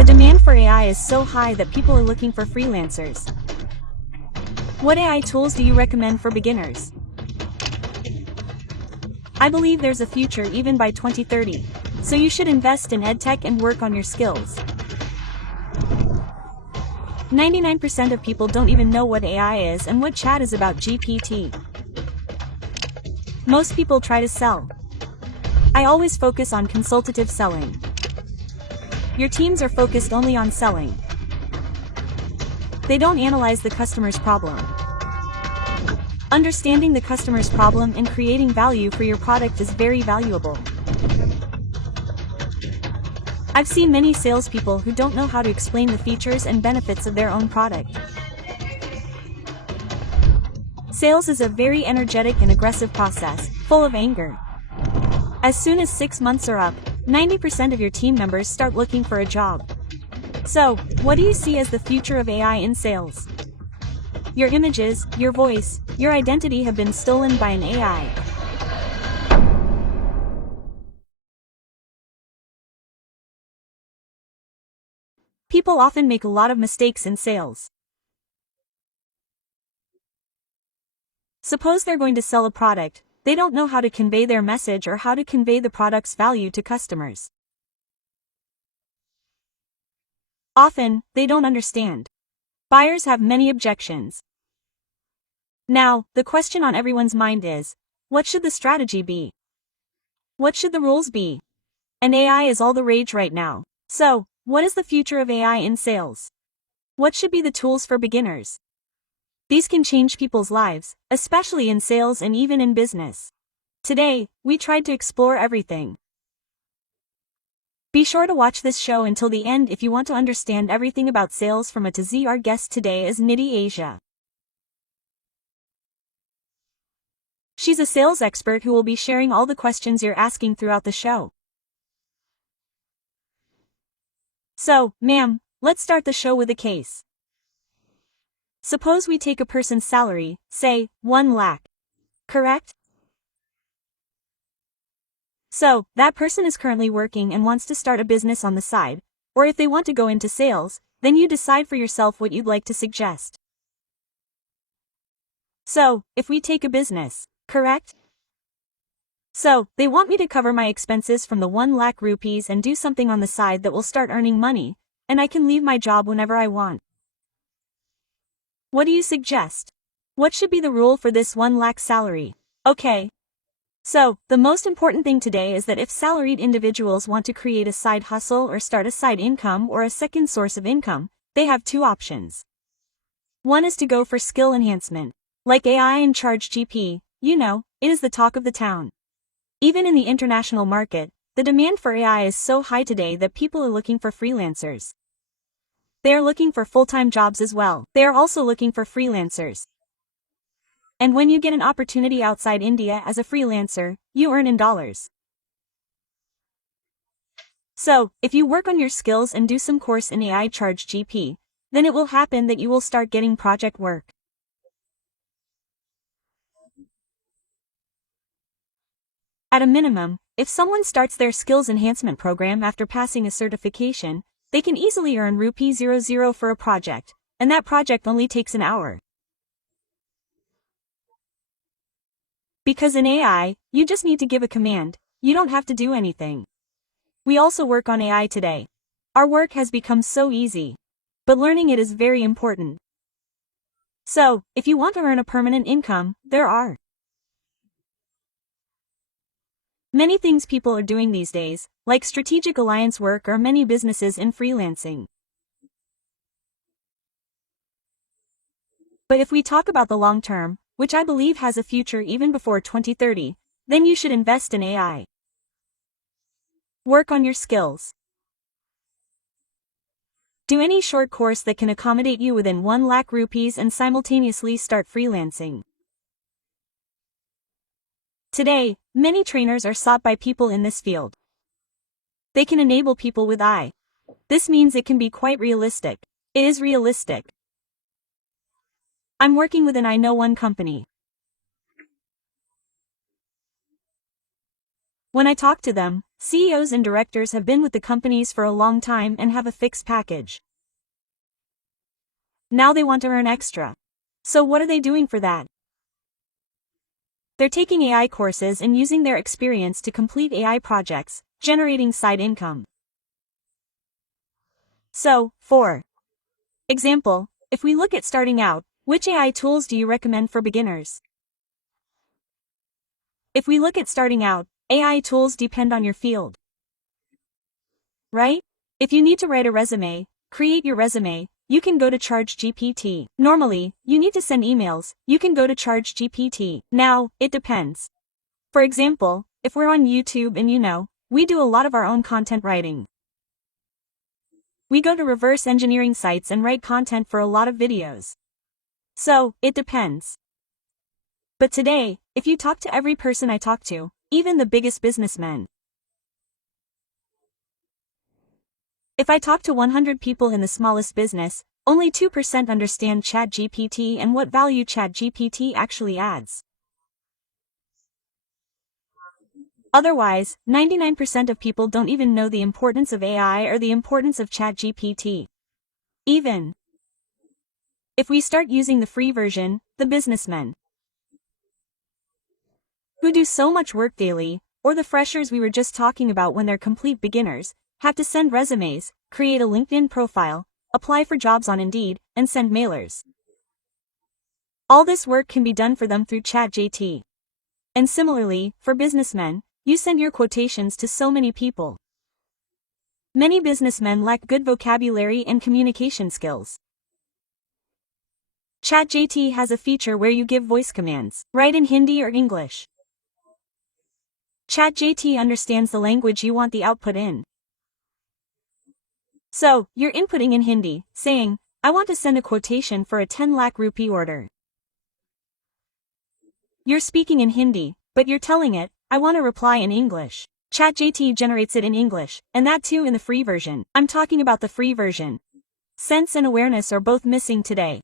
The demand for AI is so high that people are looking for freelancers. What AI tools do you recommend for beginners? I believe there's a future even by 2030, so you should invest in edtech and work on your skills. 99% of people don't even know what AI is and what chat is about GPT. Most people try to sell. I always focus on consultative selling. Your teams are focused only on selling. They don't analyze the customer's problem. Understanding the customer's problem and creating value for your product is very valuable. I've seen many salespeople who don't know how to explain the features and benefits of their own product. Sales is a very energetic and aggressive process, full of anger. As soon as 6 months are up, 90% of your team members start looking for a job. So, what do you see as the future of AI in sales? Your images, your voice, your identity have been stolen by an AI. People often make a lot of mistakes in sales. Suppose they're going to sell a product, they don't know how to convey their message or how to convey the product's value to customers. Often, they don't understand. Buyers have many objections. Now, the question on everyone's mind is, what should the strategy be? What should the rules be? And AI is all the rage right now. So, what is the future of AI in sales? What should be the tools for beginners? These can change people's lives, especially in sales and even in business. Today, we tried to explore everything. Be sure to watch this show until the end if you want to understand everything about sales from A to Z. Our guest today is Nidhi Asia. She's a sales expert who will be sharing all the questions you're asking throughout the show. So, ma'am, let's start the show with a case. Suppose we take a person's salary, say, 1 lakh. Correct? So, that person is currently working and wants to start a business on the side, or if they want to go into sales, then you decide for yourself what you'd like to suggest. So, if we take a business, correct? So, they want me to cover my expenses from the 1 lakh rupees and do something on the side that will start earning money, and I can leave my job whenever I want. What do you suggest? What should be the rule for this 1 lakh salary? Okay. So, the most important thing today is that if salaried individuals want to create a side hustle or start a side income or a second source of income, they have 2 options. One is to go for skill enhancement. Like AI and ChatGPT, it is the talk of the town. Even in the international market, the demand for AI is so high today that people are looking for freelancers. They are looking for full-time jobs as well. They are also looking for freelancers. And when you get an opportunity outside India as a freelancer, you earn in dollars. So, if you work on your skills and do some course in AI ChatGPT, then it will happen that you will start getting project work. At a minimum, if someone starts their skills enhancement program after passing a certification, they can easily earn Rupee 00 for a project, and that project only takes an hour. Because in AI, you just need to give a command, you don't have to do anything. We also work on AI today. Our work has become so easy. But learning it is very important. So, if you want to earn a permanent income, there are many things people are doing these days, like strategic alliance work or many businesses in freelancing. But if we talk about the long term, which I believe has a future even before 2030, then you should invest in AI. Work on your skills. Do any short course that can accommodate you within 1 lakh rupees and simultaneously start freelancing. Today, many trainers are sought by people in this field. They can enable people with AI. This means it can be quite realistic. It is realistic. I'm working with an I know one company. When I talk to them, CEOs and directors have been with the companies for a long time and have a fixed package. Now they want to earn extra. So what are they doing for that? They're taking AI courses and using their experience to complete AI projects, generating side income. So, for example, if we look at starting out, which AI tools do you recommend for beginners? If we look at starting out, AI tools depend on your field. Right? If you need to write a resume, create your resume, you can go to ChatGPT. Normally, you need to send emails, you can go to ChatGPT. Now, it depends. For example, if we're on YouTube and we do a lot of our own content writing. We go to reverse engineering sites and write content for a lot of videos. So, it depends. But today, if you talk to every person I talk to, even the biggest businessmen, if I talk to 100 people in the smallest business, only 2% understand ChatGPT and what value ChatGPT actually adds. Otherwise, 99% of people don't even know the importance of AI or the importance of ChatGPT. Even if we start using the free version, the businessmen who do so much work daily, or the freshers we were just talking about when they're complete beginners, have to send resumes, create a LinkedIn profile, apply for jobs on Indeed, and send mailers. All this work can be done for them through ChatGPT. And similarly, for businessmen, you send your quotations to so many people. Many businessmen lack good vocabulary and communication skills. ChatGPT has a feature where you give voice commands, write in Hindi or English. ChatGPT understands the language you want the output in. So, you're inputting in Hindi, saying, I want to send a quotation for a 10 lakh rupee order. You're speaking in Hindi, but you're telling it, I want a reply in English. ChatGPT generates it in English, and that too in the free version. I'm talking about the free version. Sense and awareness are both missing today.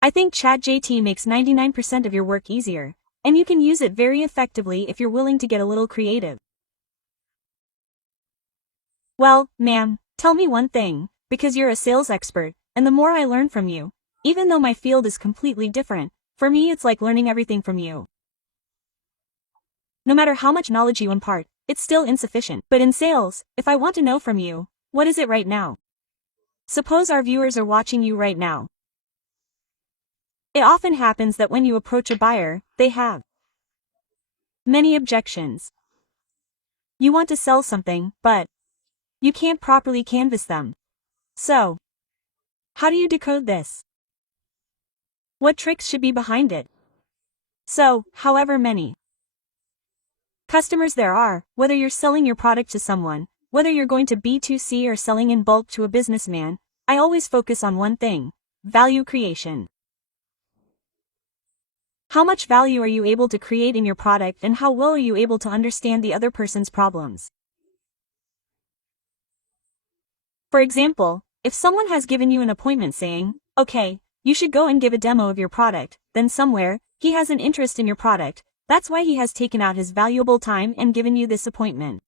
I think ChatGPT makes 99% of your work easier, and you can use it very effectively if you're willing to get a little creative. Well, ma'am, tell me one thing, because you're a sales expert, and the more I learn from you, even though my field is completely different, for me it's like learning everything from you. No matter how much knowledge you impart, it's still insufficient. But in sales, if I want to know from you, what is it right now? Suppose our viewers are watching you right now. It often happens that when you approach a buyer, they have many objections. You want to sell something, but you can't properly canvass them. So, how do you decode this? What tricks should be behind it? So, however many customers there are, whether you're selling your product to someone, whether you're going to B2C or selling in bulk to a businessman, I always focus on one thing: value creation. How much value are you able to create in your product, and how well are you able to understand the other person's problems? For example, if someone has given you an appointment saying, okay, you should go and give a demo of your product, then somewhere, he has an interest in your product, that's why he has taken out his valuable time and given you this appointment.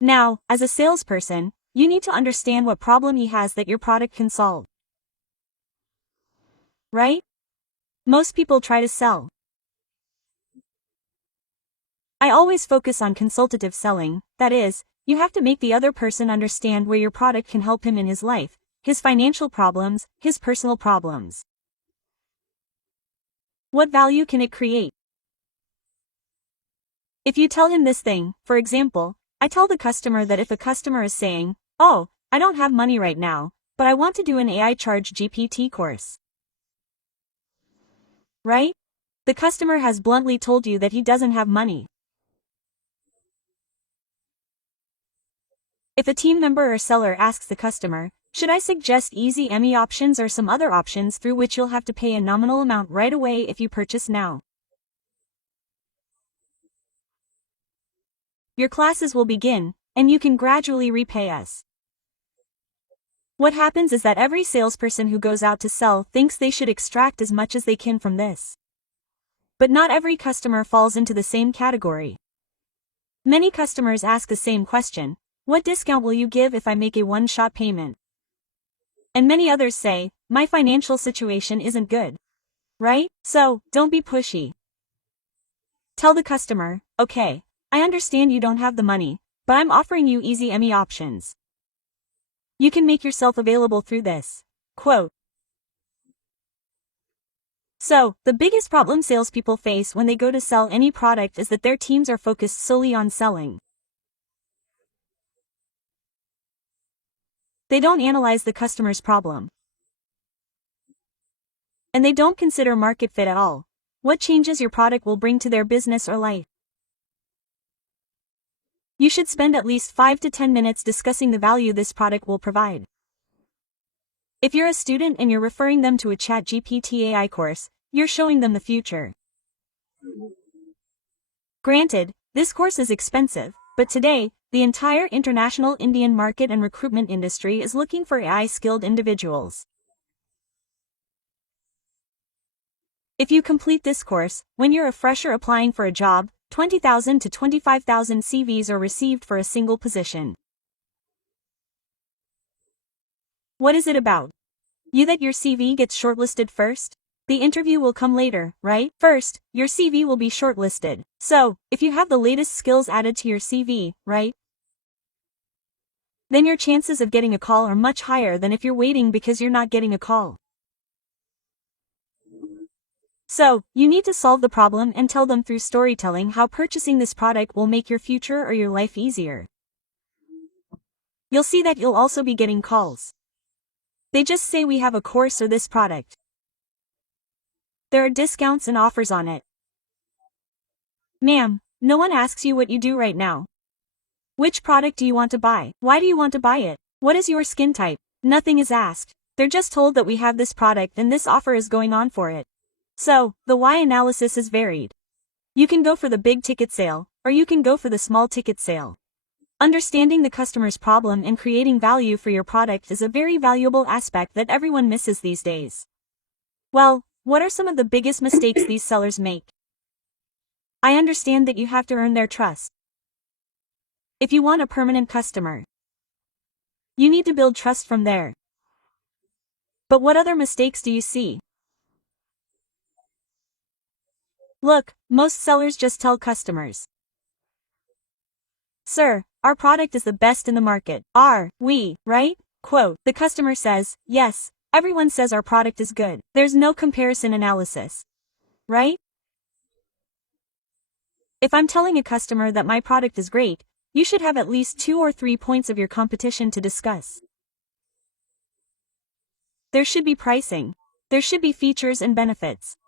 Now, as a salesperson, you need to understand what problem he has that your product can solve. Right? Most people try to sell. I always focus on consultative selling, that is, you have to make the other person understand where your product can help him in his life, his financial problems, his personal problems. What value can it create? If you tell him this thing, for example, I tell the customer that if a customer is saying, oh, I don't have money right now, but I want to do an AI ChatGPT course. Right? The customer has bluntly told you that he doesn't have money. If a team member or seller asks the customer, should I suggest easy ME options or some other options through which you'll have to pay a nominal amount right away if you purchase now? Your classes will begin, and you can gradually repay us. What happens is that every salesperson who goes out to sell thinks they should extract as much as they can from this. But not every customer falls into the same category. Many customers ask the same question: what discount will you give if I make a one-shot payment? And many others say, my financial situation isn't good. Right? So, don't be pushy. Tell the customer, okay, I understand you don't have the money, but I'm offering you easy ME options. You can make yourself available through this. Quote. So, the biggest problem salespeople face when they go to sell any product is that their teams are focused solely on selling. They don't analyze the customer's problem. And they don't consider market fit at all. What changes your product will bring to their business or life. You should spend at least 5 to 10 minutes discussing the value this product will provide. If you're a student and you're referring them to a ChatGPT AI course, you're showing them the future. Granted, this course is expensive, but today, the entire international Indian market and recruitment industry is looking for AI-skilled individuals. If you complete this course, when you're a fresher applying for a job, 20,000 to 25,000 CVs are received for a single position. What is it about? You that your CV gets shortlisted first? The interview will come later, right? First, your CV will be shortlisted. So, if you have the latest skills added to your CV, right? Then your chances of getting a call are much higher than if you're waiting because you're not getting a call. So, you need to solve the problem and tell them through storytelling how purchasing this product will make your future or your life easier. You'll see that you'll also be getting calls. They just say we have a course or this product. There are discounts and offers on it. Ma'am, no one asks you what you do right now. Which product do you want to buy? Why do you want to buy it? What is your skin type? Nothing is asked. They're just told that we have this product and this offer is going on for it. So, the why analysis is varied. You can go for the big ticket sale, or you can go for the small ticket sale. Understanding the customer's problem and creating value for your product is a very valuable aspect that everyone misses these days. Well, what are some of the biggest mistakes these sellers make? I understand that you have to earn their trust. If you want a permanent customer, you need to build trust from there. But what other mistakes do you see? Look, most sellers just tell customers, "Sir, our product is the best in the market. Are we, right?" Quote. The customer says, "Yes, everyone says our product is good." There's no comparison analysis. Right? If I'm telling a customer that my product is great, you should have at least 2 or 3 points of your competition to discuss. There should be pricing. There should be features and benefits.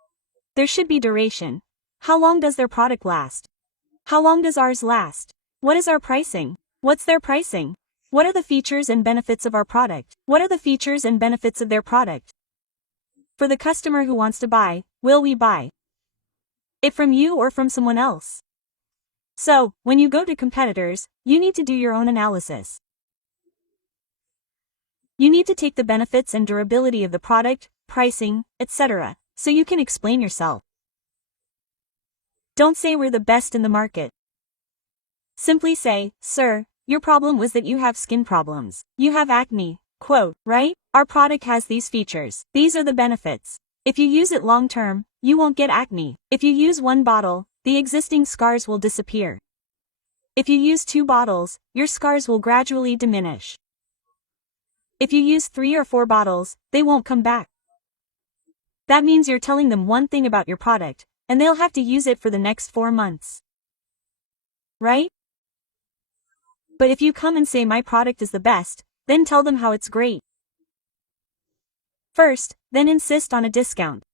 There should be duration. How long does their product last? How long does ours last? What is our pricing? What's their pricing? What are the features and benefits of our product? What are the features and benefits of their product? For the customer who wants to buy, will we buy it from you or from someone else? So, when you go to competitors, you need to do your own analysis. You need to take the benefits and durability of the product, pricing, etc., so you can explain yourself. Don't say we're the best in the market. Simply say, "Sir, your problem was that you have skin problems. You have acne." Quote, right? Our product has these features. These are the benefits. If you use it long term, you won't get acne. If you use 1 bottle, the existing scars will disappear. If you use 2 bottles, your scars will gradually diminish. If you use 3 or 4 bottles, they won't come back. That means you're telling them one thing about your product, and they'll have to use it for the next 4 months. Right? But if you come and say my product is the best, then tell them how it's great. First, then insist on a discount.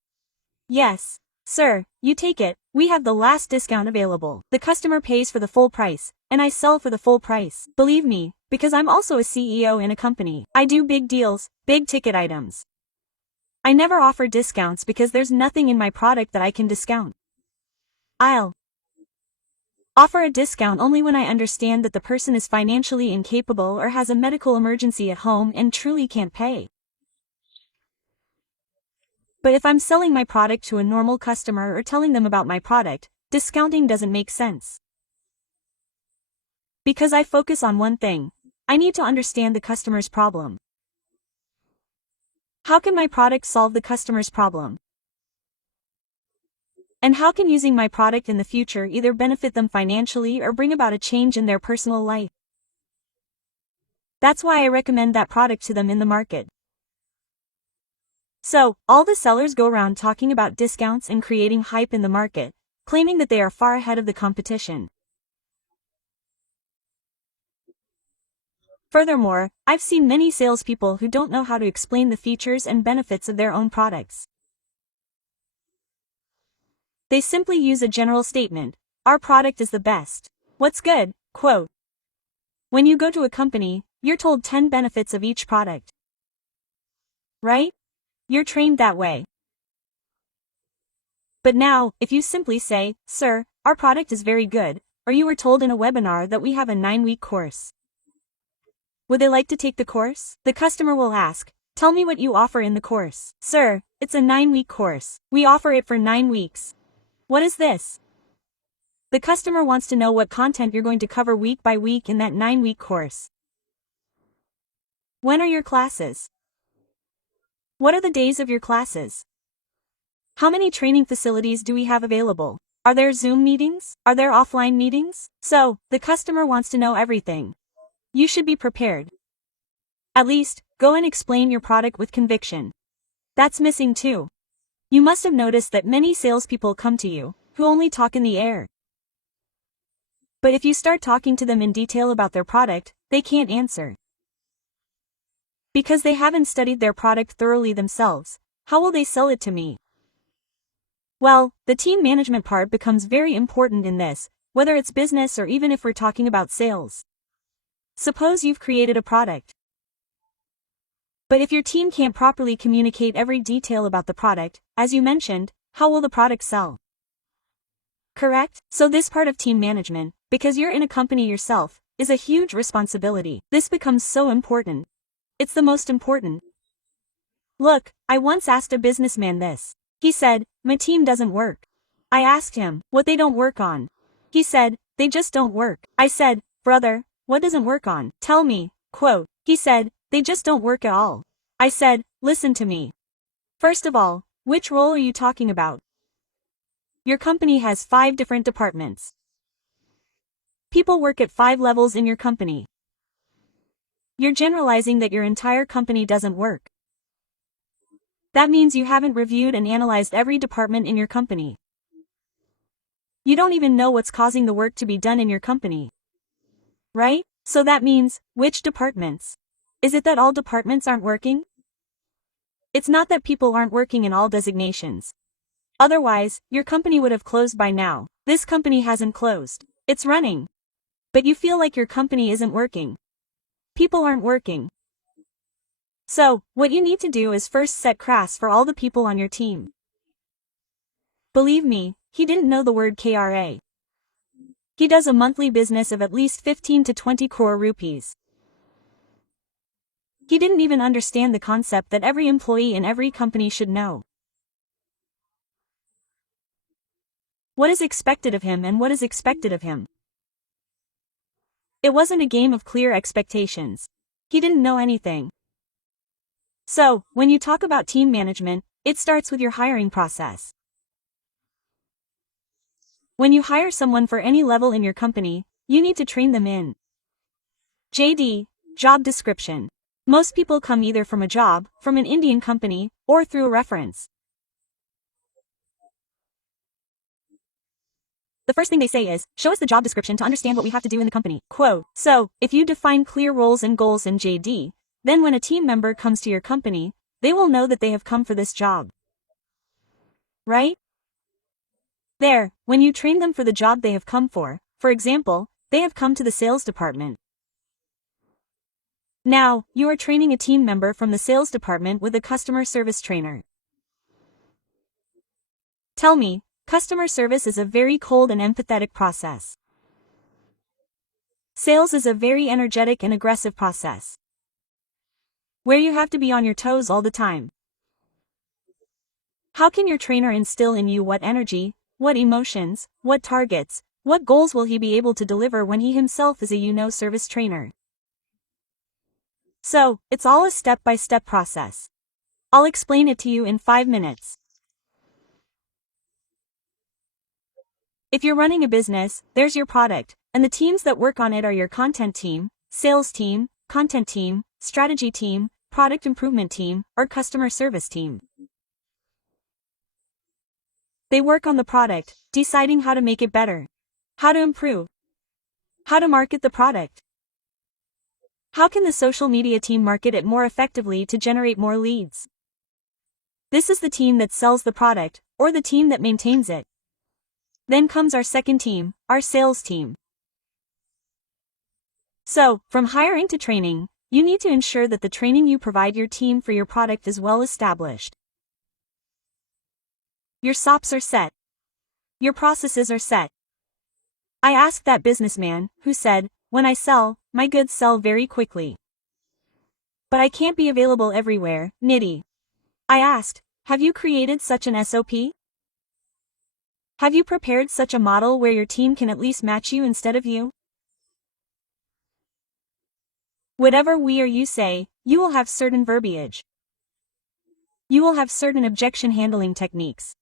Yes, sir, you take it, we have the last discount available. The customer pays for the full price, and I sell for the full price. Believe me, because I'm also a CEO in a company. I do big deals, big ticket items. I never offer discounts because there's nothing in my product that I can discount. I'll offer a discount only when I understand that the person is financially incapable or has a medical emergency at home and truly can't pay. But if I'm selling my product to a normal customer or telling them about my product, discounting doesn't make sense. Because I focus on one thing. I need to understand the customer's problem. How can my product solve the customer's problem? And how can using my product in the future either benefit them financially or bring about a change in their personal life? That's why I recommend that product to them in the market. So, all the sellers go around talking about discounts and creating hype in the market, claiming that they are far ahead of the competition. Furthermore, I've seen many salespeople who don't know how to explain the features and benefits of their own products. They simply use a general statement, "Our product is the best. What's good?" Quote. When you go to a company, you're told 10 benefits of each product. Right? You're trained that way. But now, if you simply say, "Sir, our product is very good," or you were told in a webinar that we have a 9-week course. Would they like to take the course? The customer will ask, "Tell me what you offer in the course." "Sir, it's a 9-week course. We offer it for 9 weeks. What is this?" The customer wants to know what content you're going to cover week by week in that 9-week course. When are your classes? What are the days of your classes? How many training facilities do we have available? Are there Zoom meetings? Are there offline meetings? So, the customer wants to know everything. You should be prepared. At least, go and explain your product with conviction. That's missing too. You must have noticed that many salespeople come to you, who only talk in the air. But if you start talking to them in detail about their product, they can't answer. Because they haven't studied their product thoroughly themselves, how will they sell it to me? Well, the team management part becomes very important in this, whether it's business or even if we're talking about sales. Suppose you've created a product. But if your team can't properly communicate every detail about the product, as you mentioned, how will the product sell? Correct? So this part of team management, because you're in a company yourself, is a huge responsibility. This becomes so important. It's the most important. Look, I once asked a businessman this. He said, "My team doesn't work." I asked him, what they don't work on. He said, "They just don't work." I said, "Brother, what doesn't work on? Tell me." Quote. He said, "They just don't work at all." I said, "Listen to me. First of all, which role are you talking about? Your company has 5 different departments. People work at 5 levels in your company. You're generalizing that your entire company doesn't work. That means you haven't reviewed and analyzed every department in your company. You don't even know what's causing the work to be done in your company. Right? So that means, which departments? Is it that all departments aren't working? It's not that people aren't working in all designations. Otherwise, your company would have closed by now. This company hasn't closed. It's running. But you feel like your company isn't working. People aren't working. So, what you need to do is first set KRAS for all the people on your team. Believe me, he didn't know the word KRA. He does a monthly business of at least 15 to 20 crore rupees. He didn't even understand the concept that every employee in every company should know. What is expected of him and what is expected of him. It wasn't a game of clear expectations. He didn't know anything. So, when you talk about team management, it starts with your hiring process. When you hire someone for any level in your company, you need to train them in JD, job description. Most people come either from a job, from an Indian company, or through a reference. The first thing they say is, "Show us the job description to understand what we have to do in the company." Quote. So, if you define clear roles and goals in JD, then when a team member comes to your company, they will know that they have come for this job. Right? There, when you train them for the job they have come for example, they have come to the sales department. Now, you are training a team member from the sales department with a customer service trainer. Tell me, customer service is a very cold and empathetic process. Sales is a very energetic and aggressive process, where you have to be on your toes all the time. How can your trainer instill in you what energy, what emotions, what targets, what goals will he be able to deliver when he himself is a service trainer? So, it's all a step-by-step process. I'll explain it to you in 5 minutes. If you're running a business, there's your product, and the teams that work on it are your content team, sales team, content team, strategy team, product improvement team, or customer service team. They work on the product, deciding how to make it better, how to improve, how to market the product. How can the social media team market it more effectively to generate more leads? This is the team that sells the product, or the team that maintains it. Then comes our second team, our sales team. So, from hiring to training, you need to ensure that the training you provide your team for your product is well established. Your SOPs are set. Your processes are set. I asked that businessman, who said, "When I sell, my goods sell very quickly. But I can't be available everywhere, Nitty." I asked, "Have you created such an SOP? Have you prepared such a model where your team can at least match you instead of you?" Whatever we or you say, you will have certain verbiage. You will have certain objection handling techniques.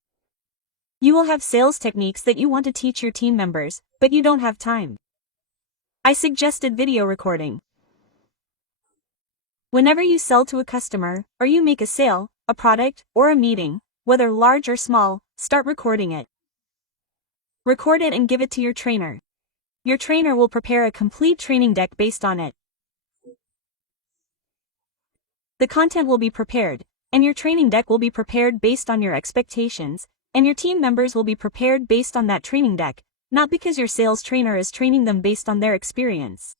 You will have sales techniques that you want to teach your team members, but you don't have time. I suggested video recording. Whenever you sell to a customer, or you make a sale, a product, or a meeting, whether large or small, start recording it. Record it and give it to your trainer. Your trainer will prepare a complete training deck based on it. The content will be prepared, and your training deck will be prepared based on your expectations, and your team members will be prepared based on that training deck, not because your sales trainer is training them based on their experience.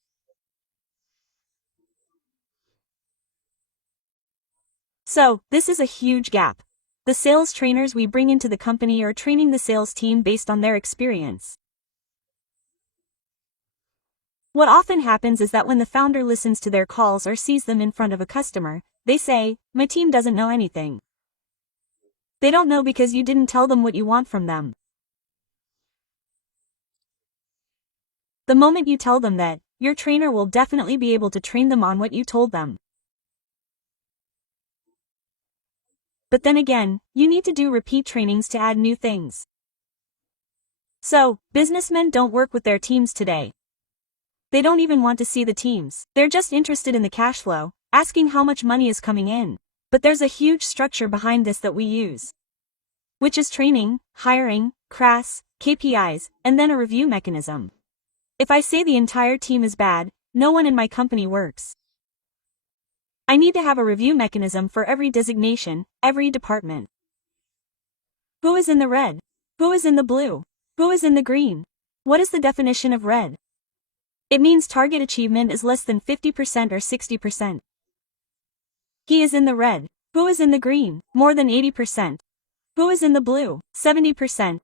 So, this is a huge gap. The sales trainers we bring into the company are training the sales team based on their experience. What often happens is that when the founder listens to their calls or sees them in front of a customer, they say, "My team doesn't know anything." They don't know because you didn't tell them what you want from them. The moment you tell them that, your trainer will definitely be able to train them on what you told them. But then again, you need to do repeat trainings to add new things. So, businessmen don't work with their teams today. They don't even want to see the teams. They're just interested in the cash flow, asking how much money is coming in. But there's a huge structure behind this that we use, which is training, hiring, CRAS, KPIs, and then a review mechanism. If I say the entire team is bad, no one in my company works. I need to have a review mechanism for every designation, every department. Who is in the red? Who is in the blue? Who is in the green? What is the definition of red? It means target achievement is less than 50% or 60%. He is in the red. Who is in the green? More than 80%. Who is in the blue? 70%.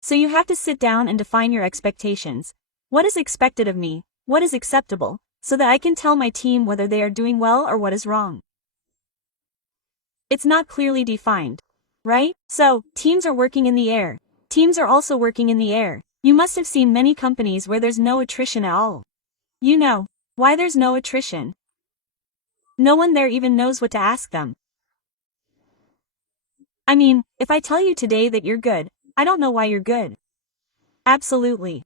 So you have to sit down and define your expectations. What is expected of me? What is acceptable? So that I can tell my team whether they are doing well or what is wrong. It's not clearly defined, right? So, teams are working in the air. Teams are also working in the air. You must have seen many companies where there's no attrition at all. You know why there's no attrition. No one there even knows what to ask them. I mean, if I tell you today that you're good, I don't know why you're good. Absolutely.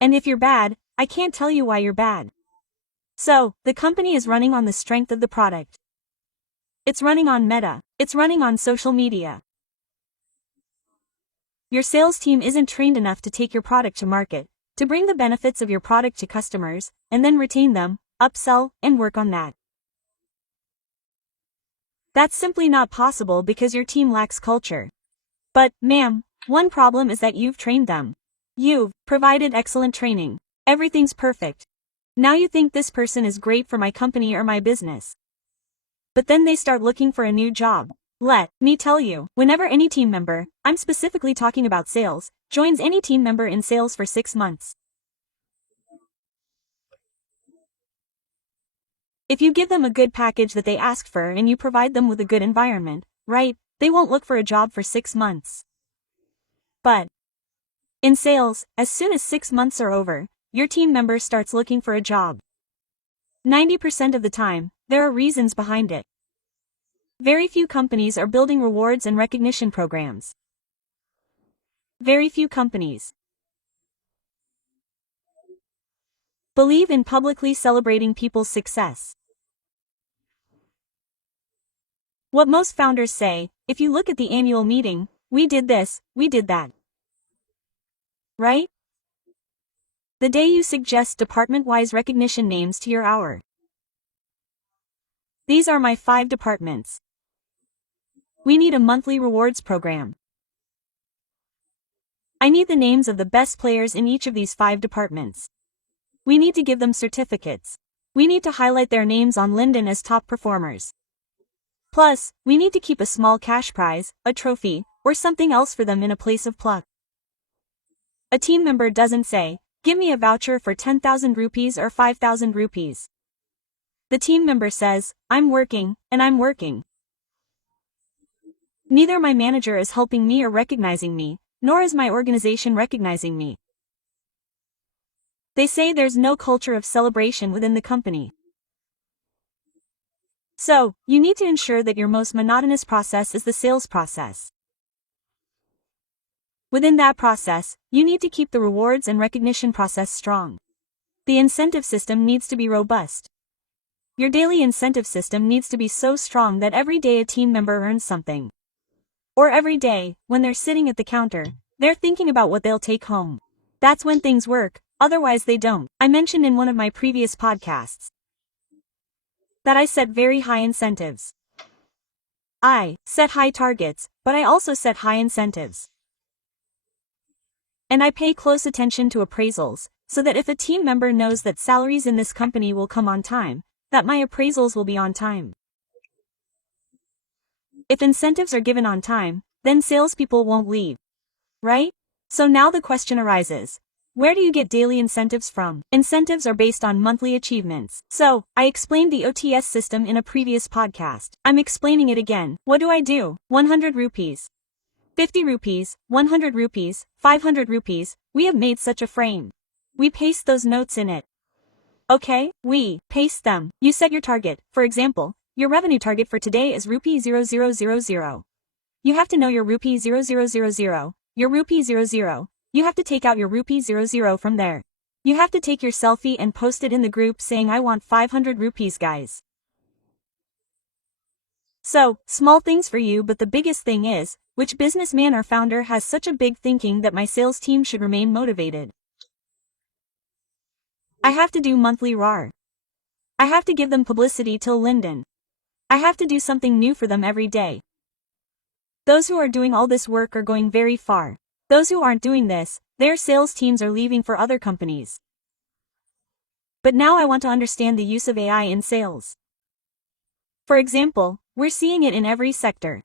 And if you're bad, I can't tell you why you're bad. So, the company is running on the strength of the product. It's running on Meta. It's running on social media. Your sales team isn't trained enough to take your product to market, to bring the benefits of your product to customers, and then retain them, upsell, and work on that. That's simply not possible because your team lacks culture. But, ma'am, one problem is that you've trained them. You've provided excellent training. Everything's perfect. Now you think this person is great for my company or my business. But then they start looking for a new job. Let me tell you, whenever any team member, I'm specifically talking about sales, joins any team member in sales for 6 months. If you give them a good package that they asked for and you provide them with a good environment, right, they won't look for a job for 6 months. But in sales, as soon as 6 months are over, your team member starts looking for a job. 90% of the time, there are reasons behind it. Very few companies are building rewards and recognition programs. Very few companies believe in publicly celebrating people's success. What most founders say, if you look at the annual meeting, we did this, we did that. Right? The day you suggest department-wise recognition names to your hour. These are my 5 departments. We need a monthly rewards program. I need the names of the best players in each of these 5 departments. We need to give them certificates. We need to highlight their names on LinkedIn as top performers. Plus, we need to keep a small cash prize, a trophy, or something else for them in a place of pluck. A team member doesn't say, give me a voucher for 10,000 rupees or 5,000 rupees. The team member says, I'm working, and I'm working. Neither my manager is helping me or recognizing me, nor is my organization recognizing me. They say there's no culture of celebration within the company. So, you need to ensure that your most monotonous process is the sales process. Within that process, you need to keep the rewards and recognition process strong. The incentive system needs to be robust. Your daily incentive system needs to be so strong that every day a team member earns something. Or every day, when they're sitting at the counter, they're thinking about what they'll take home. That's when things work, otherwise they don't. I mentioned in one of my previous podcasts that I set very high incentives. I set high targets, but I also set high incentives. And I pay close attention to appraisals, so that if a team member knows that salaries in this company will come on time, that my appraisals will be on time. If incentives are given on time, then salespeople won't leave. Right? So now the question arises. Where do you get daily incentives from? Incentives are based on monthly achievements. So, I explained the OTS system in a previous podcast. I'm explaining it again. What do I do? 100 rupees. 50 rupees, 100 rupees, 500 rupees, we have made such a frame. We paste those notes in it. Okay, we paste them. You set your target. For example, your revenue target for today is rupee 0000. You have to know your rupee 0000, your rupee 00. You have to take out your rupee 00 from there. You have to take your selfie and post it in the group saying I want 500 rupees guys. So, small things for you, but the biggest thing is, which businessman or founder has such a big thinking that my sales team should remain motivated? I have to do monthly RAR. I have to give them publicity till LinkedIn. I have to do something new for them every day. Those who are doing all this work are going very far. Those who aren't doing this, their sales teams are leaving for other companies. But now I want to understand the use of AI in sales. For example, we're seeing it in every sector.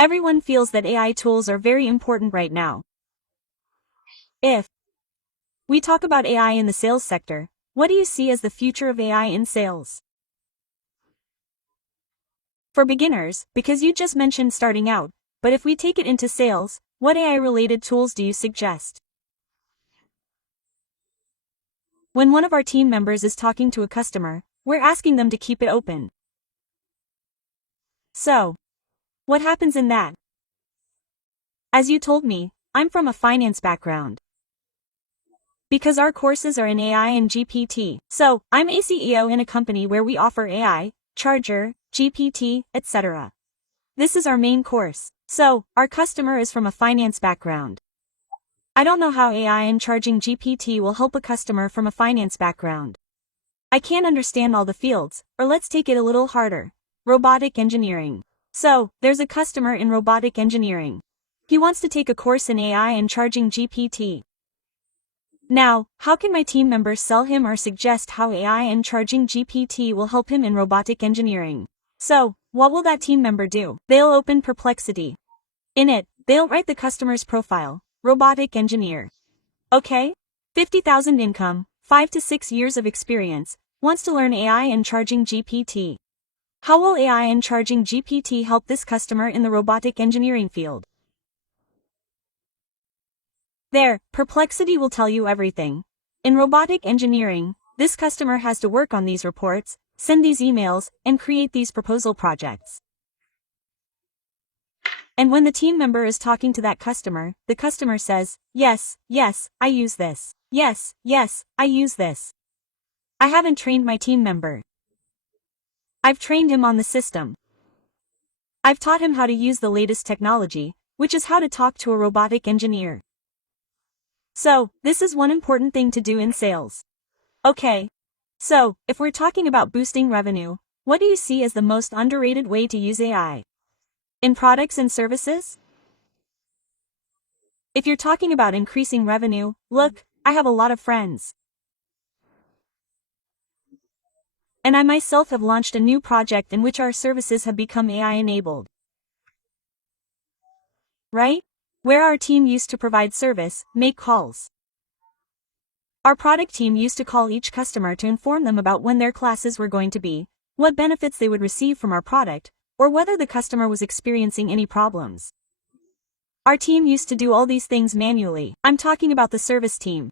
Everyone feels that AI tools are very important right now. If we talk about AI in the sales sector, what do you see as the future of AI in sales? For beginners, because you just mentioned starting out, but if we take it into sales, what AI-related tools do you suggest? When one of our team members is talking to a customer, we're asking them to keep it open. So, what happens in that? As you told me, I'm from a finance background. Because our courses are in AI and GPT, so I'm a CEO in a company where we offer AI, Charger, GPT, etc. This is our main course. So, our customer is from a finance background. I don't know how AI and charging GPT will help a customer from a finance background. I can't understand all the fields, or let's take it a little harder. Robotic engineering. So, there's a customer in robotic engineering. He wants to take a course in AI and charging GPT. Now, how can my team members sell him or suggest how AI and charging GPT will help him in robotic engineering? So, what will that team member do? They'll open Perplexity. In it, they'll write the customer's profile, robotic engineer. Okay? 50,000 income, 5 to 6 years of experience, wants to learn AI and charging GPT. How will AI and charging GPT help this customer in the robotic engineering field? There, Perplexity will tell you everything. In robotic engineering, this customer has to work on these reports, send these emails, and create these proposal projects. And when the team member is talking to that customer, the customer says, yes, yes, I use this. Yes, yes, I use this. I haven't trained my team member. I've trained him on the system. I've taught him how to use the latest technology, which is how to talk to a robotic engineer. So, this is one important thing to do in sales. Okay. So, if we're talking about boosting revenue, what do you see as the most underrated way to use AI? In products and services? If you're talking about increasing revenue, look, I have a lot of friends. And I myself have launched a new project in which our services have become AI-enabled. Right? Where our team used to provide service, make calls. Our product team used to call each customer to inform them about when their classes were going to be, what benefits they would receive from our product, or whether the customer was experiencing any problems. Our team used to do all these things manually. I'm talking about the service team.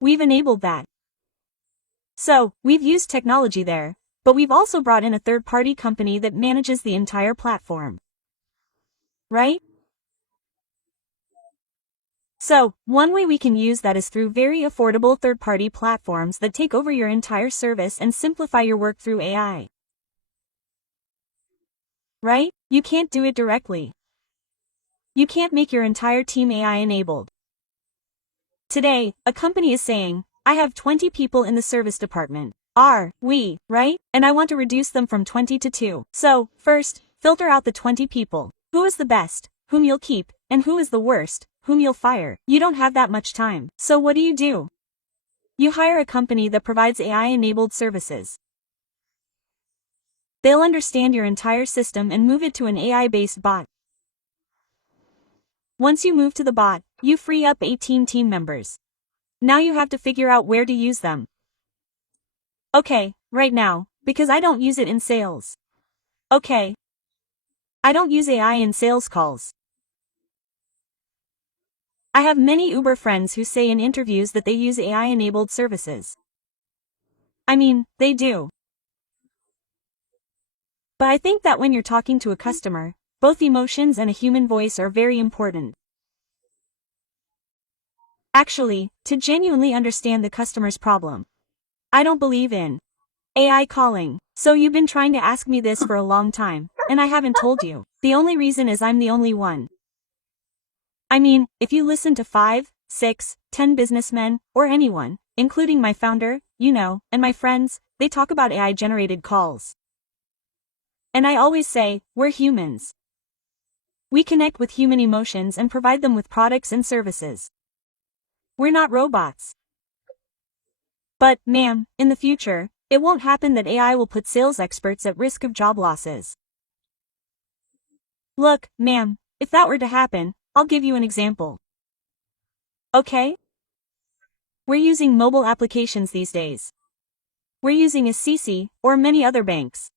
We've enabled that. So, we've used technology there, but we've also brought in a third-party company that manages the entire platform. Right? So, one way we can use that is through very affordable third-party platforms that take over your entire service and simplify your work through AI. Right? You can't do it directly. You can't make your entire team AI-enabled. Today, a company is saying, I have 20 people in the service department. Right? And I want to reduce them from 20 to 2. So, first, filter out the 20 people. Who is the best, whom you'll keep, and who is the worst, whom you'll fire. You don't have that much time. So what do? You hire a company that provides AI-enabled services. They'll understand your entire system and move it to an AI-based bot. Once you move to the bot, you free up 18 team members. Now you have to figure out where to use them. Okay, right now, because I don't use it in sales. Okay. I don't use AI in sales calls. I have many Uber friends who say in interviews that they use AI-enabled services. I mean, they do. But I think that when you're talking to a customer, both emotions and a human voice are very important. Actually, to genuinely understand the customer's problem. I don't believe in AI calling. So you've been trying to ask me this for a long time, and I haven't told you. The only reason is I'm the only one. I mean, if you listen to 5, 6, 10 businessmen, or anyone, including my founder, and my friends, they talk about AI-generated calls. And I always say, we're humans. We connect with human emotions and provide them with products and services. We're not robots. But, ma'am, in the future, it won't happen that AI will put sales experts at risk of job losses. Look, ma'am, if that were to happen, I'll give you an example. Okay? We're using mobile applications these days. We're using a CC, or many other banks.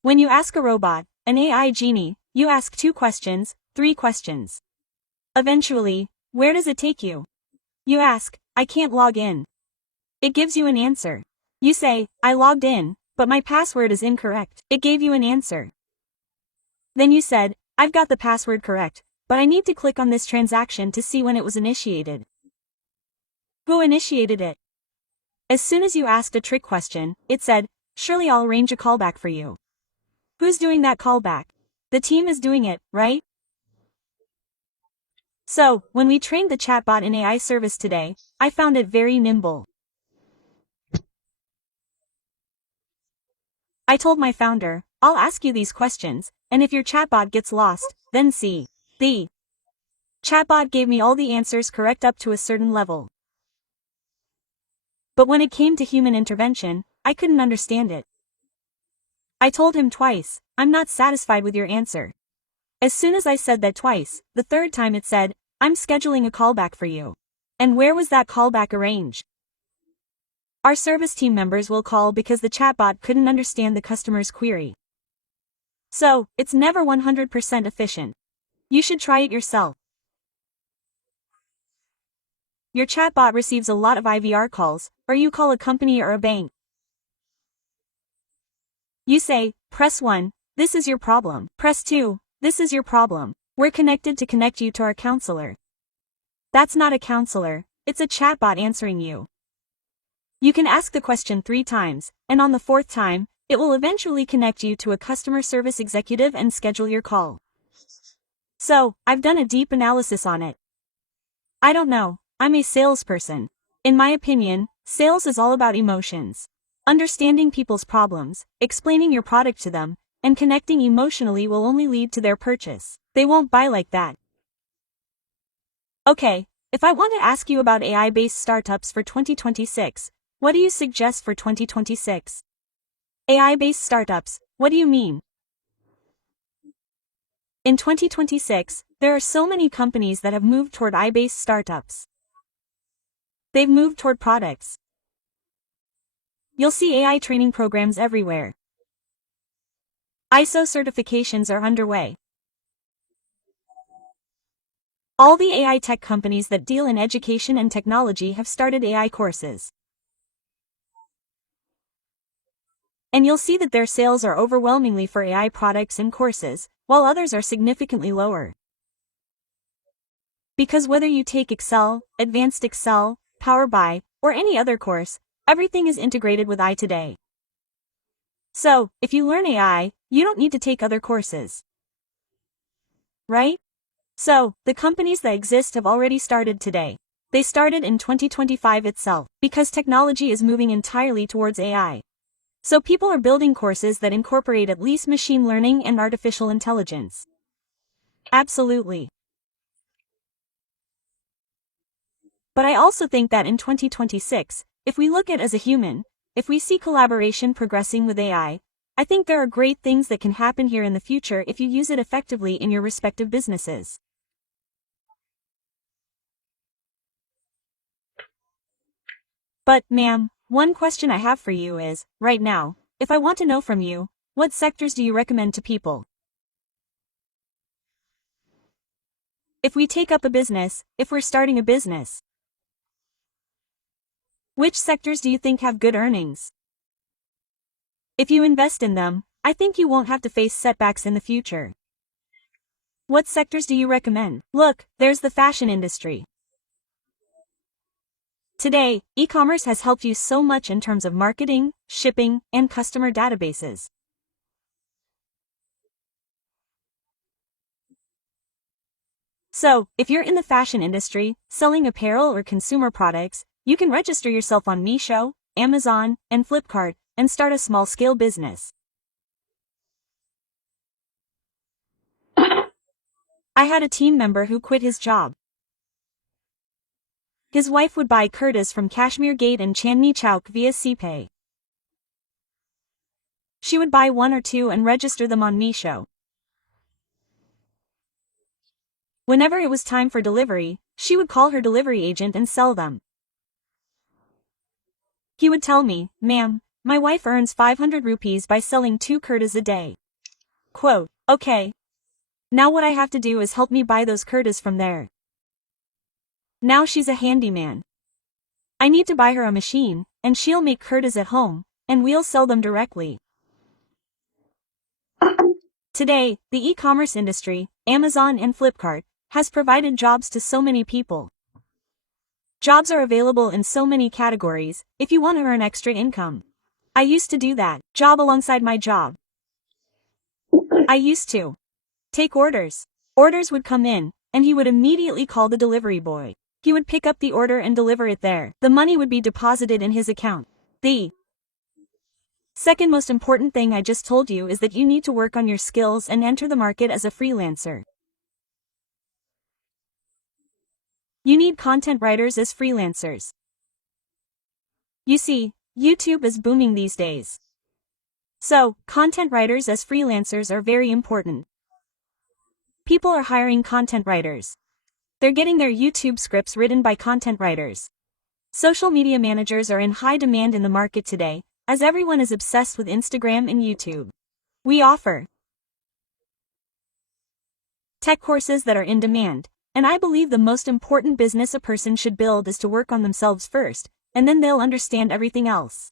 When you ask a robot, an AI genie, you ask 2 questions, 3 questions. Eventually, where does it take you? You ask, I can't log in. It gives you an answer. You say, I logged in, but my password is incorrect. It gave you an answer. Then you said, I've got the password correct, but I need to click on this transaction to see when it was initiated. Who initiated it? As soon as you asked a trick question, it said, surely I'll arrange a callback for you. Who's doing that callback? The team is doing it, right? So, when we trained the chatbot in AI service today, I found it very nimble. I told my founder, I'll ask you these questions, and if your chatbot gets lost, then see. The chatbot gave me all the answers correct up to a certain level. But when it came to human intervention, I couldn't understand it. I told him twice, I'm not satisfied with your answer. As soon as I said that twice, the third time it said, I'm scheduling a callback for you. And where was that callback arranged? Our service team members will call because the chatbot couldn't understand the customer's query. So, it's never 100% efficient. You should try it yourself. Your chatbot receives a lot of IVR calls, or you call a company or a bank. You say, press 1, this is your problem. Press 2, this is your problem. We're connected to connect you to our counselor. That's not a counselor, it's a chatbot answering you. You can ask the question 3 times, and on the 4th time, it will eventually connect you to a customer service executive and schedule your call. So, I've done a deep analysis on it. I don't know, I'm a salesperson. In my opinion, sales is all about emotions. Understanding people's problems, explaining your product to them, and connecting emotionally will only lead to their purchase. They won't buy like that. Okay, if I want to ask you about AI-based startups for 2026, what do you suggest for 2026? AI-based startups, what do you mean? In 2026, there are so many companies that have moved toward AI-based startups. They've moved toward products. You'll see AI training programs everywhere. ISO certifications are underway. All the AI tech companies that deal in education and technology have started AI courses. And you'll see that their sales are overwhelmingly for AI products and courses, while others are significantly lower. Because whether you take Excel, Advanced Excel, Power BI, or any other course, everything is integrated with AI today. So, if you learn AI, you don't need to take other courses. Right? So, the companies that exist have already started today. They started in 2025 itself, because technology is moving entirely towards AI. So people are building courses that incorporate at least machine learning and artificial intelligence. Absolutely. But I also think that in 2026, if we look at as a human, if we see collaboration progressing with AI, I think there are great things that can happen here in the future if you use it effectively in your respective businesses. But, ma'am, one question I have for you is, right now, if I want to know from you, what sectors do you recommend to people? If we take up a business, if we're starting a business, which sectors do you think have good earnings? If you invest in them, I think you won't have to face setbacks in the future. What sectors do you recommend? Look, there's the fashion industry. Today, e-commerce has helped you so much in terms of marketing, shipping, and customer databases. So, if you're in the fashion industry, selling apparel or consumer products, you can register yourself on Meesho, Amazon, and Flipkart, and start a small-scale business. I had a team member who quit his job. His wife would buy kurtas from Kashmir Gate and Chandni Chowk via CPay. She would buy 1 or 2 and register them on Meesho. Whenever it was time for delivery, she would call her delivery agent and sell them. He would tell me, "Ma'am, my wife earns 500 rupees by selling 2 kurtas a day." Quote, "Okay. Now what I have to do is help me buy those kurtas from there. Now she's a handyman. I need to buy her a machine, and she'll make kurtas at home, and we'll sell them directly." Today, the e-commerce industry, Amazon and Flipkart, has provided jobs to so many people. Jobs are available in so many categories, if you want to earn extra income. I used to do that, job alongside my job. I used to take orders. Orders would come in, and he would immediately call the delivery boy. He would pick up the order and deliver it there. The money would be deposited in his account. The second most important thing I just told you is that you need to work on your skills and enter the market as a freelancer. You need content writers as freelancers. You see, YouTube is booming these days. So, content writers as freelancers are very important. People are hiring content writers. They're getting their YouTube scripts written by content writers. Social media managers are in high demand in the market today, as everyone is obsessed with Instagram and YouTube. We offer tech courses that are in demand, and I believe the most important business a person should build is to work on themselves first, and then they'll understand everything else.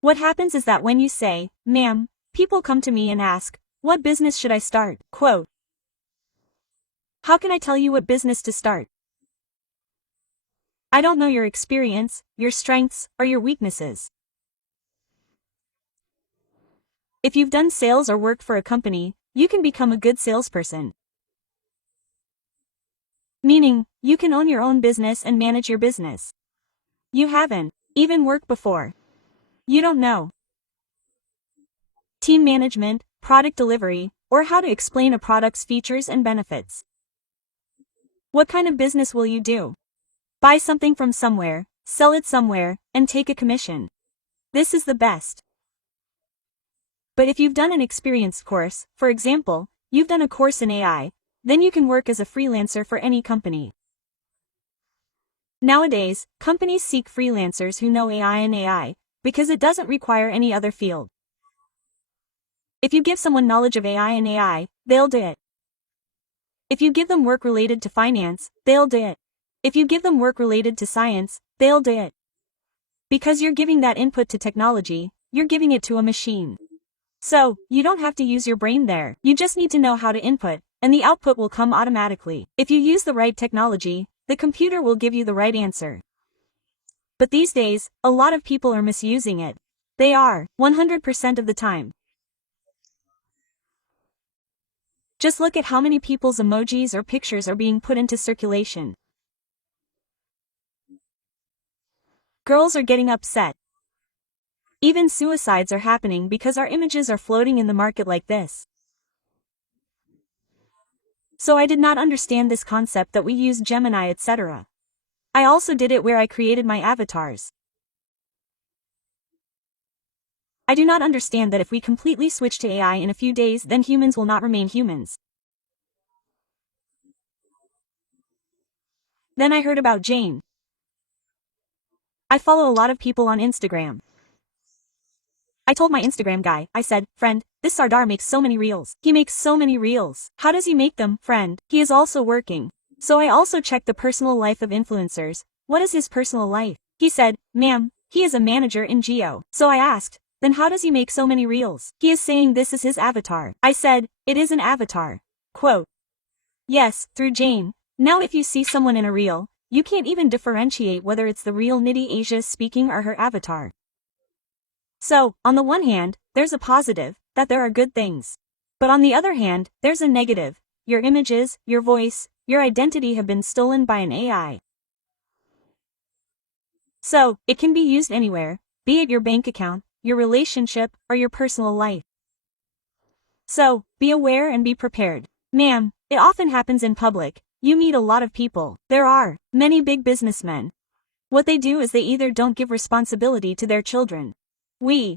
What happens is that when you say, "Ma'am," people come to me and ask, "What business should I start?" Quote, "How can I tell you what business to start? I don't know your experience, your strengths, or your weaknesses. If you've done sales or worked for a company, you can become a good salesperson. Meaning, you can own your own business and manage your business. You haven't even worked before. You don't know team management, product delivery, or how to explain a product's features and benefits. What kind of business will you do? Buy something from somewhere, sell it somewhere, and take a commission. This is the best. But if you've done an experienced course, for example, you've done a course in AI, then you can work as a freelancer for any company. Nowadays, companies seek freelancers who know AI because it doesn't require any other field. If you give someone knowledge of AI, they'll do it. If you give them work related to finance, they'll do it. If you give them work related to science, they'll do it. Because you're giving that input to technology, you're giving it to a machine. So, you don't have to use your brain there, you just need to know how to input, and the output will come automatically. If you use the right technology, the computer will give you the right answer. But these days, a lot of people are misusing it. They are, 100% of the time. Just look at how many people's emojis or pictures are being put into circulation. Girls are getting upset. Even suicides are happening because our images are floating in the market like this. So I did not understand this concept that we use Gemini, etc. I also did it where I created my avatars. I do not understand that if we completely switch to AI in a few days, then humans will not remain humans. Then I heard about Jane. I follow a lot of people on Instagram. I told my Instagram guy, I said, "Friend, this Sardar makes so many reels. He makes so many reels. How does he make them, friend? He is also working." So I also checked the personal life of influencers. What is his personal life? He said, "Ma'am, he is a manager in Geo." So I asked, then how does he make so many reels? He is saying this is his avatar. I said, it is an avatar. Quote. Yes, through Jane. Now if you see someone in a reel, you can't even differentiate whether it's the real Nidhi Asia speaking or her avatar. So, on the one hand, there's a positive, that there are good things. But on the other hand, there's a negative. Your images, your voice, your identity have been stolen by an AI. So, it can be used anywhere, be it your bank account, your relationship, or your personal life. So, be aware and be prepared. Ma'am, it often happens in public. You meet a lot of people. There are many big businessmen. What they do is they either don't give responsibility to their children. And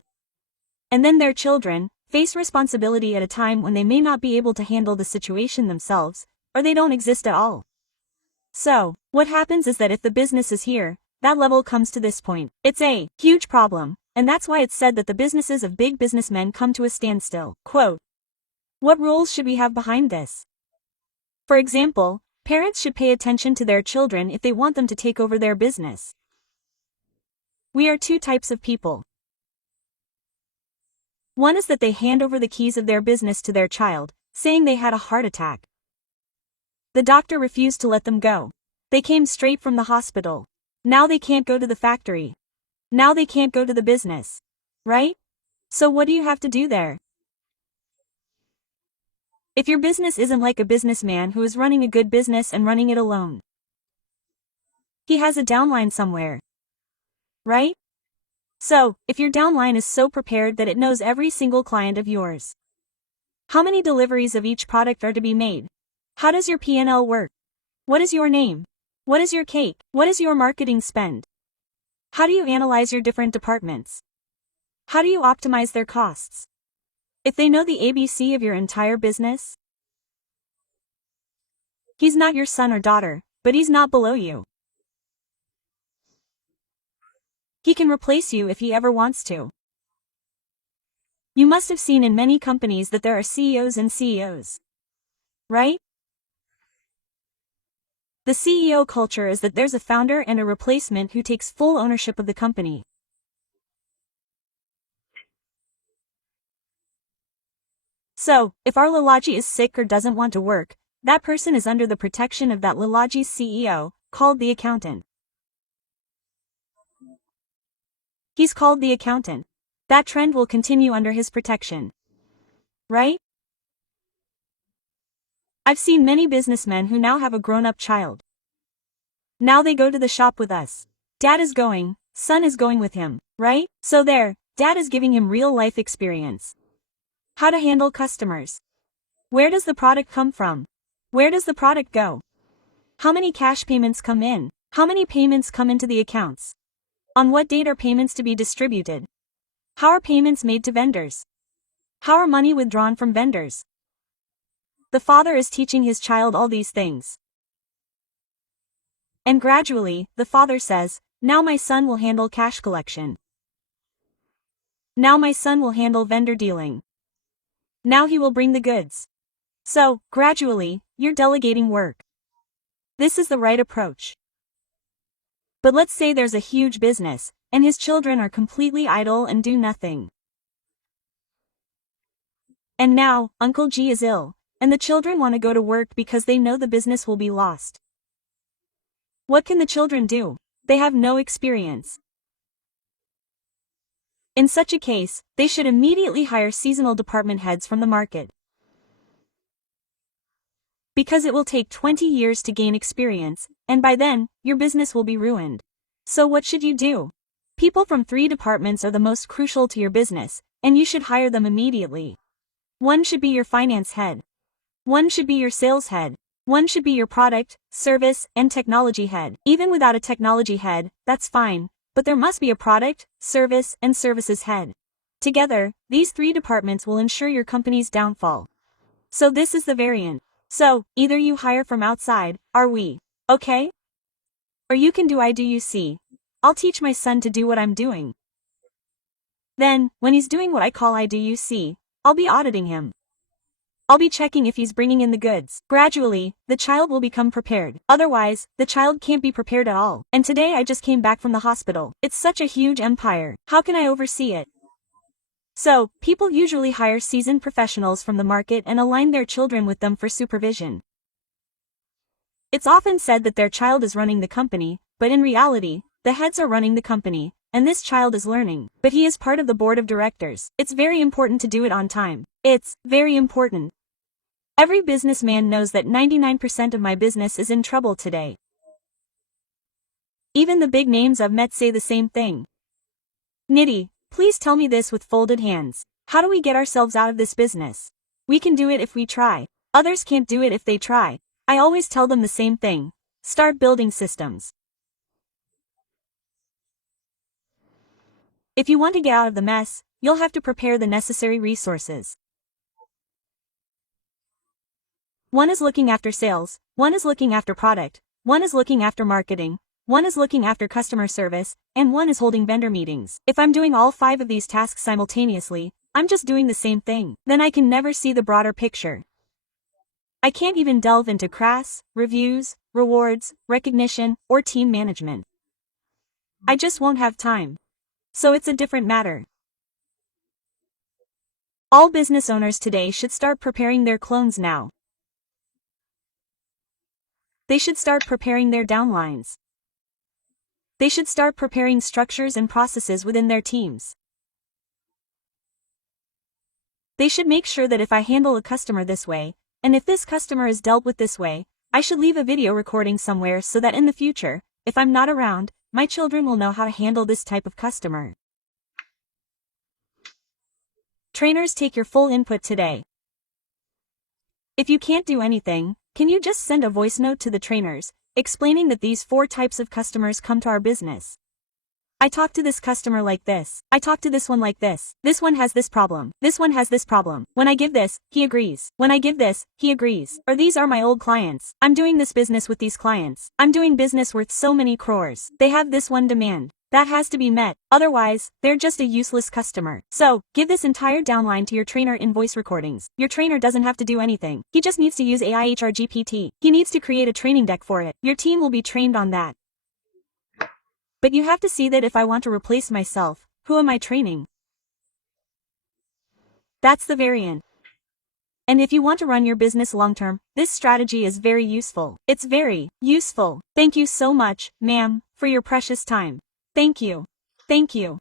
then their children face responsibility at a time when they may not be able to handle the situation themselves, or they don't exist at all. So, what happens is that if the business is here, that level comes to this point. It's a huge problem, and that's why it's said that the businesses of big businessmen come to a standstill. Quote. What rules should we have behind this? For example, parents should pay attention to their children if they want them to take over their business. We are two types of people. One is that they hand over the keys of their business to their child, saying they had a heart attack. The doctor refused to let them go. They came straight from the hospital. Now they can't go to the factory. Now they can't go to the business. Right? So what do you have to do there? If your business isn't like a businessman who is running a good business and running it alone. He has a downline somewhere. Right? So, if your downline is so prepared that it knows every single client of yours. How many deliveries of each product are to be made? How does your P&L work? What is your name? What is your cake? What is your marketing spend? How do you analyze your different departments? How do you optimize their costs? If they know the ABC of your entire business, he's not your son or daughter, but he's not below you. He can replace you if he ever wants to. You must have seen in many companies that there are CEOs and CEOs. Right? The CEO culture is that there's a founder and a replacement who takes full ownership of the company. So, if our Lalaji is sick or doesn't want to work, that person is under the protection of that Lalaji's CEO, called the accountant. He's called the accountant. That trend will continue under his protection. Right? I've seen many businessmen who now have a grown-up child. Now they go to the shop with us. Dad is going, son is going with him, right? So there, dad is giving him real-life experience. How to handle customers. Where does the product come from? Where does the product go? How many cash payments come in? How many payments come into the accounts? On what date are payments to be distributed? How are payments made to vendors? How are money withdrawn from vendors? The father is teaching his child all these things. And gradually, the father says, now my son will handle cash collection. Now my son will handle vendor dealing. Now he will bring the goods. So, gradually, you're delegating work. This is the right approach. But let's say there's a huge business, and his children are completely idle and do nothing. And now, Uncle G is ill, and the children want to go to work because they know the business will be lost. What can the children do? They have no experience. In such a case, they should immediately hire seasonal department heads from the market. Because it will take 20 years to gain experience, and by then, your business will be ruined. So what should you do? People from 3 departments are the most crucial to your business, and you should hire them immediately. One should be your finance head. One should be your sales head. One should be your product, service, and technology head. Even without a technology head, that's fine, but there must be a product, service, and services head. Together, these 3 departments will ensure your company's downfall. So this is the variant. So, either you hire from outside, are we, okay? Or you can do AITools. I'll teach my son to do what I'm doing. Then, when he's doing what I call AITools, I'll be auditing him. I'll be checking if he's bringing in the goods. Gradually, the child will become prepared. Otherwise, the child can't be prepared at all. And today I just came back from the hospital. It's such a huge empire. How can I oversee it? So, people usually hire seasoned professionals from the market and align their children with them for supervision. It's often said that their child is running the company, but in reality, the heads are running the company, and this child is learning, but he is part of the board of directors. It's very important to do it on time. It's very important. Every businessman knows that 99% of my business is in trouble today. Even the big names I've met say the same thing. Nitty, please tell me this with folded hands. How do we get ourselves out of this business? We can do it if we try. Others can't do it if they try. I always tell them the same thing. Start building systems. If you want to get out of the mess, you'll have to prepare the necessary resources. One is looking after sales, one is looking after product, one is looking after marketing, one is looking after customer service, and one is holding vendor meetings. If I'm doing all 5 of these tasks simultaneously, I'm just doing the same thing. Then I can never see the broader picture. I can't even delve into crass, reviews, rewards, recognition, or team management. I just won't have time. So it's a different matter. All business owners today should start preparing their clones now. They should start preparing their downlines. They should start preparing structures and processes within their teams. They should make sure that if I handle a customer this way, and if this customer is dealt with this way, I should leave a video recording somewhere so that in the future, if I'm not around, my children will know how to handle this type of customer. Trainers, take your full input today. If you can't do anything, can you just send a voice note to the trainers, explaining that these 4 types of customers come to our business? I talk to this customer like this. I talk to this one like this. This one has this problem. This one has this problem. When I give this, he agrees. When I give this, he agrees. Or these are my old clients. I'm doing this business with these clients. I'm doing business worth so many crores. They have this one demand. That has to be met, otherwise, they're just a useless customer. So, give this entire downline to your trainer in voice recordings. Your trainer doesn't have to do anything. He just needs to use AI GPT. He needs to create a training deck for it. Your team will be trained on that. But you have to see that if I want to replace myself, who am I training? That's the variant. And if you want to run your business long-term, this strategy is very useful. It's very useful. Thank you so much, ma'am, for your precious time. Thank you. Thank you.